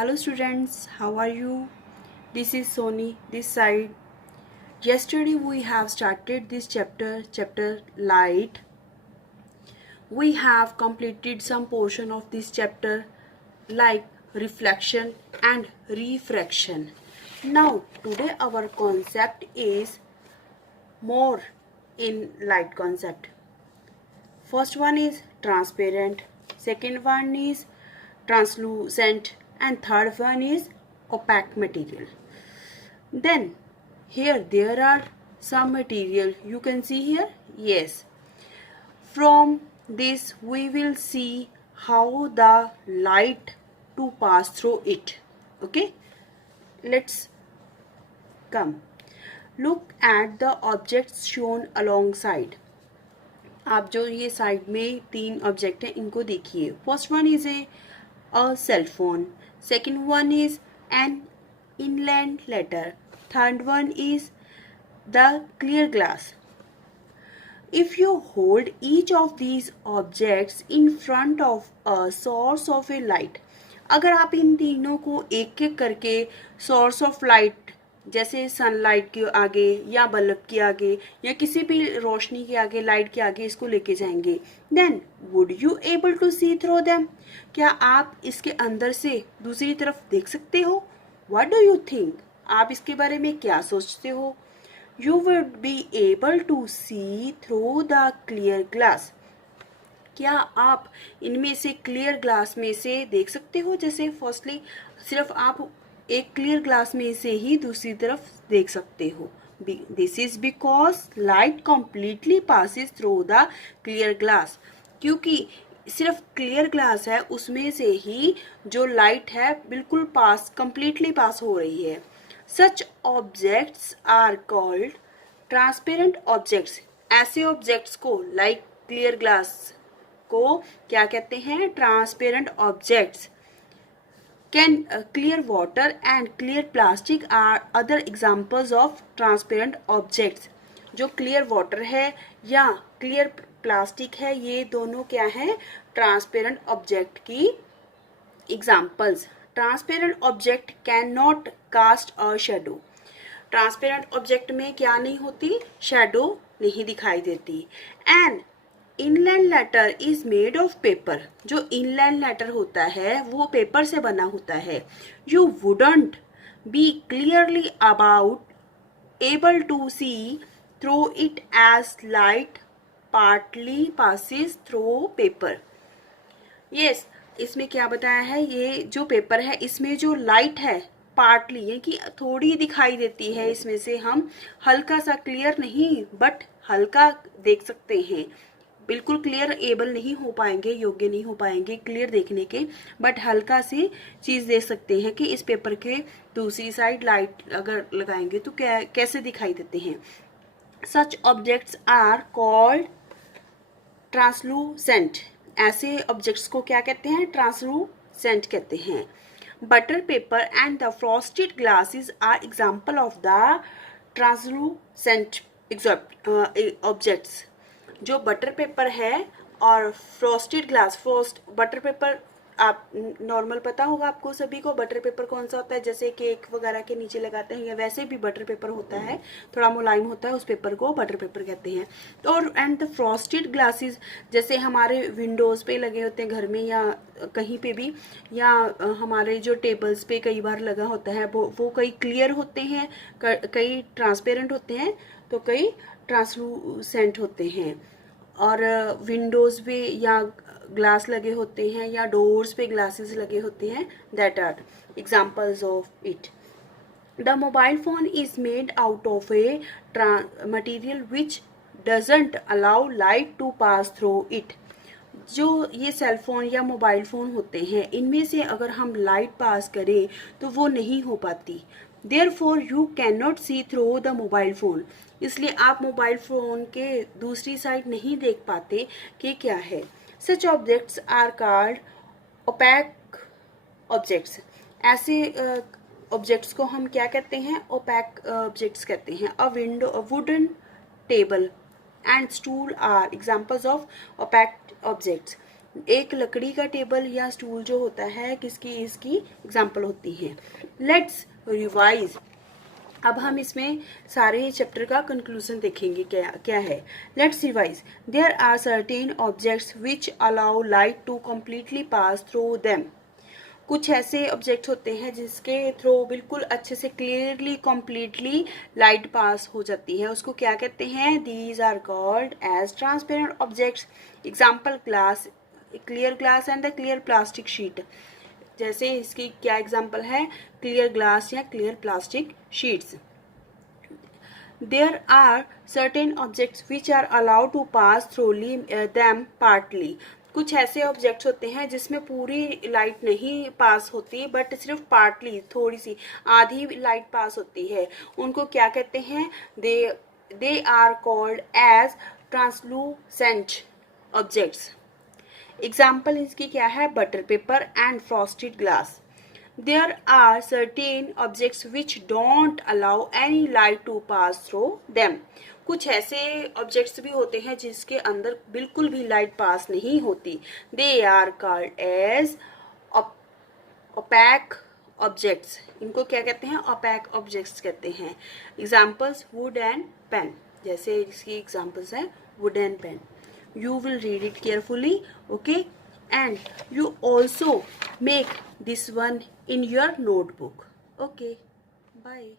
Hello students, how are you? This is Sony, this side. Yesterday we have started this chapter light. We have completed some portion of this chapter like reflection and refraction. Now today our concept is more in light concept. First one is transparent, second one is translucent, and third one is opaque material. Then here there are some material you can see here. Yes, from this we will see how the light to pass through it. Okay, let's come. Look at the objects shown alongside. आप जो ये side में तीन object हैं इनको देखिए. First one is a cell phone, second one is an inland letter, third one is the clear glass. If you hold each of these objects in front of a source of a light, अगर आप इन तीनों को एक एक करके source of light जैसे sunlight के आगे या बल्ब के आगे या किसी भी रोशनी के आगे, लाइट के आगे इसको लेके जाएंगे, then would you able to see through them? क्या आप इसके अंदर से दूसरी तरफ देख सकते हो? What do you think? आप इसके बारे में क्या सोचते हो? You would be able to see through the clear glass. क्या आप इनमें से क्लियर ग्लास में से देख सकते हो? जैसे फर्स्टली सिर्फ आप एक क्लियर ग्लास में से ही दूसरी तरफ देख सकते हो. This is because light completely passes through the clear glass. क्योंकि सिर्फ क्लियर ग्लास है उसमें से ही जो लाइट है बिल्कुल कंप्लीटली पास हो रही है. Such objects are called transparent objects. ऐसे ऑब्जेक्ट्स को लाइक क्लियर ग्लास को क्या कहते हैं? Transparent objects. Can clear water and clear plastic are other examples of transparent objects. जो clear water है या clear plastic है ये दोनों क्या है? Transparent object की examples. Transparent object cannot cast a shadow. Transparent object में क्या नहीं होती? Shadow नहीं दिखाई देती. And inland letter is made of paper. जो इनलैंड लेटर होता है वो पेपर से बना होता है. You wouldn't be clearly about able to see through it as light partly passes through paper. Yes, इसमें क्या बताया है? ये जो पेपर है इसमें जो लाइट है पार्टली यानी कि थोड़ी दिखाई देती है. इसमें से हम हल्का सा, क्लियर नहीं बट हल्का देख सकते हैं. बिल्कुल क्लियर एबल नहीं हो पाएंगे, योग्य नहीं हो पाएंगे क्लियर देखने के, बट हल्का सी चीज देख सकते हैं कि इस पेपर के दूसरी साइड लाइट अगर लगाएंगे तो कैसे दिखाई देते हैं. Such objects are called translucent. ऐसे ऑब्जेक्ट्स को क्या कहते हैं? ट्रांसलूसेंट कहते हैं. Butter paper and the frosted glasses are example of the translucent objects. जो बटर पेपर है और फ्रॉस्टेड ग्लास, बटर पेपर आप नॉर्मल पता होगा आपको सभी को बटर पेपर कौन सा होता है, जैसे केक वगैरह के नीचे लगाते हैं या वैसे भी बटर पेपर होता है, थोड़ा मुलायम होता है, उस पेपर को बटर पेपर कहते हैं. तो और एंड द फ्रॉस्टेड ग्लासेस जैसे हमारे विंडोज पे लगे होते हैं घर में या कहीं पे भी, या हमारे जो टेबल्स पे कई बार लगा होता है वो कई क्लियर होते हैं, कई ट्रांसपेरेंट होते हैं तो कई ट्रांसलूसेंट होते हैं. और विंडोज पे या ग्लास लगे होते हैं या डोर्स पे ग्लासेस लगे होते हैं. That are examples of it. The mobile phone is made out of a material which doesn't allow light to pass through it. जो ये सेल फोन या मोबाइल फोन होते हैं इनमें से अगर हम लाइट पास करें तो वो नहीं हो पाती. Therefore you cannot see through the mobile phone. इसलिए आप मोबाइल फोन के दूसरी साइड नहीं देख पाते कि क्या है. Such objects are called opaque objects. ऐसे ऑब्जेक्ट्स को हम क्या कहते हैं? opaque ऑब्जेक्ट्स कहते हैं. A window, a wooden table and stool are examples of opaque objects. एक लकड़ी का टेबल या स्टूल जो होता है किसकी, इसकी एग्जाम्पल होती है। Let's revise. अब हम इसमें सारे चैप्टर का कंक्लूजन देखेंगे क्या क्या है। Let's revise. There are certain objects which allow light to completely pass through them. कुछ ऐसे ऑब्जेक्ट होते हैं जिसके थ्रू बिल्कुल अच्छे से क्लियरली कम्प्लीटली लाइट पास हो जाती है, उसको क्या कहते हैं, these are called as transparent objects. Example glass, clear glass and the clear plastic sheet. जैसे इसकी क्या एग्जाम्पल है, क्लियर ग्लास या clear plastic sheets. There are certain objects which are allowed to pass through them partly. कुछ ऐसे objects होते हैं जिसमें पूरी लाइट नहीं पास होती बट सिर्फ पार्टली, थोड़ी सी आधी लाइट पास होती है, उनको क्या कहते हैं, they are called as translucent objects. Example इसकी क्या है, butter paper and frosted glass. There are certain objects which don't allow any light to pass through them. कुछ ऐसे ऑब्जेक्ट्स भी होते हैं जिसके अंदर बिल्कुल भी लाइट पास नहीं होती। They are called as opaque objects. इनको क्या कहते हैं, opaque objects कहते हैं। Examples wood and pen. जैसे इसकी examples हैं wood and pen. You will read it carefully, okay? And you also make this one in your notebook. Okay, bye.